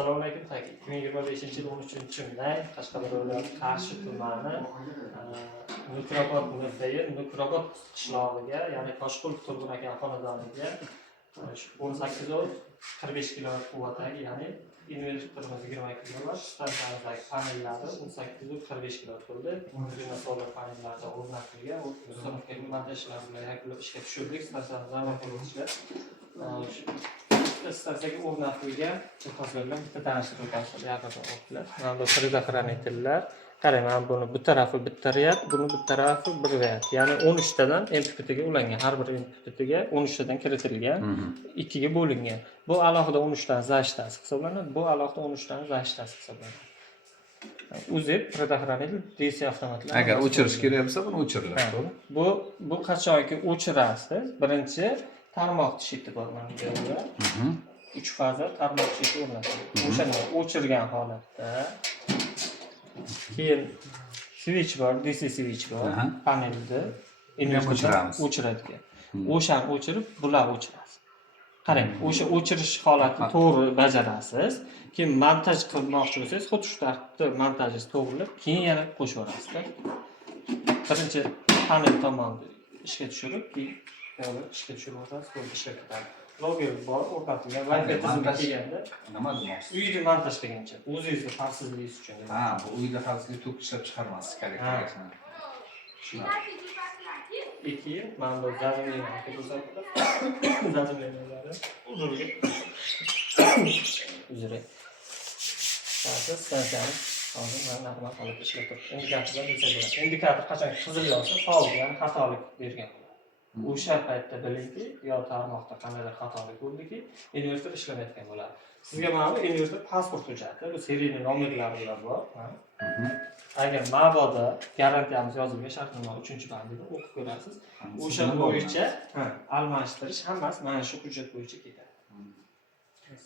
Assalomu alaykum. 2025-yil 13-may Qashqadaryo viloyati Qarshi tumani Nukrobod muzdeyi Nukrobod qishlog'iga, ya'ni Toshqul Turg'un aka xonadoniga 18.45 kW quvvatdagi, ya'ni invertorimiz 22 kW, stansiyamizdagi panellari 18.45 kW bo'ldi. Bunda solar panellarda o'rnatilgan, uстановка montaj ishlari bilan yakunlab ishga tushirdik. Stansiyamizni amalga oshirishga stansiyaga o'rnatilgan jihozlardan bitta tanishtirib o'tamiz. Yaqinda o'tdilar. Mana bu 3D parametrlar. Qarang, mana buni bu tarafi bitta reat, buni bu tarafi bir reat. Ya'ni 13 tadan MPPTga ulangan. Har bir MPPTga 13 tadan kiritilgan, 2 ga bo'lingan. Bu alohida 13 dan zashtasi hisoblanadi. Bu alohida 13 dan zashtasi hisoblanadi. Uzib, 3D parametr DC avtomatlar. Agar o'chirish kerak bo'lsa, buni o'chiriladi. Bu qachonki o'chirasiz, birinchi tarmoq shiti bor mana bu yerda. 3 faza tarmoq shiti o'rnatiladi. O'shani o'chirgan holatda keyin switch bor, DC switch bor, panelda invertorni o'chiradigan. O'shani o'chirib, bular o'chirasiz. Qarang, o'sha o'chirish holatini to'g'ri bajarasiz. Keyin montaj qilmoqchi bo'lsangiz, xuddi shu tartibda montajingiz to'g'rilab, keyin yana qo'shib yuborasiz. Birinchi panel tomonni ishga tushirib, keyin ishga tushirib yuborasiz, bu ishga ketadi. Loger bor, o'rnatilgan Wi-Fi tizimi kelganda, Nima demoqchisiz? uyni montaj qilgancha, o'zingizni xavfsizligingiz uchun. Ha, bu uyda xavfsizlik tok ishlab chiqarmasiz kerak. Keyin mana bu zazimlarni ko'rsatdim. Zazimlarni uzunga. Uzra. Hozir stansiyani hozir mana normal holatda ishlab turibdi. Indikatorlar bo'lsa bo'ladi. Indikator qachon qizil yonsa, faol, ya'ni xatolik bergan. O'sha paytda bilingki, yo tarmoqda qanday xatolik bo'ldiki, invertor ishlamayotgan bo'ladi. Sizga mana bu invertor pasport hujjati, bu seriyaning nomerlari bilan bor. Agar mabodo garantiyamiz yozilgan shartnoma 3-bandida o'qib ko'rasiz. O'sha bo'yicha almashtirish hammasi mana shu hujjat bo'yicha ketadi.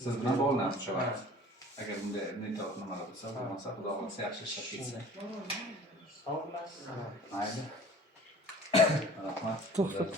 Siz bilan bog'lanamiz shu vaqt. Agar bunday nimalar bo'lsa, bo'lmasa, xudo xohlasa yaxshi ishlab ketsin. Sog' bo'lasiz. Mayli. Rahmat. To'xtab.